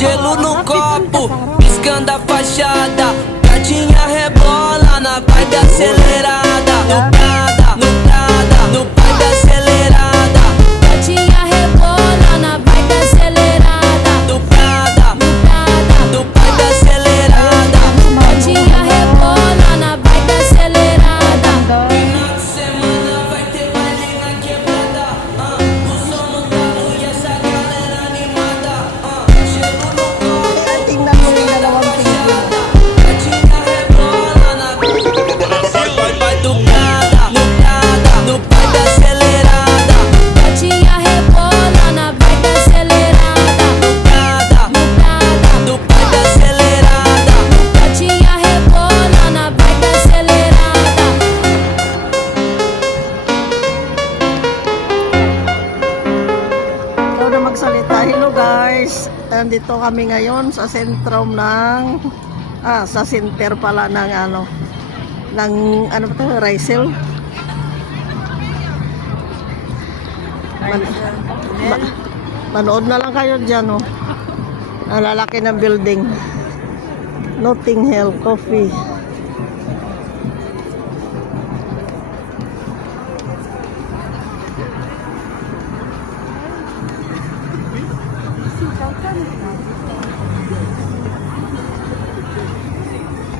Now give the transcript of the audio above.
Gelo no copo, piscando a fachada. Gatinha rebola na vibe acelerada. No Prada, no Prada, no vibe acelerada. Gatinha rebola na vibe acelerada. No Prada, No Prada, no vibe acelerada. gatinha rebola na vibe acelerada. Final de semana vai ter baile na quebrada. O som no talo e essa galera animada. Gelo no copo, Tingnan mo yung dalawang tingin. gatinha rebola na vai do Prada, no Prada, no vibe acelerada. Gatinha rebola na vibe acelerada. No Prada, No Prada, no vibe acelerada. gatinha rebola na vibe acelerada. Ikaw na magsalita. Hello guys. Nandito kami ngayon sa sentrum ng sa center pala ng ano ba 'to? Rizal. Manood na lang kayo dyan, oh. Ang lalaki ng building. Notting Hill Coffee.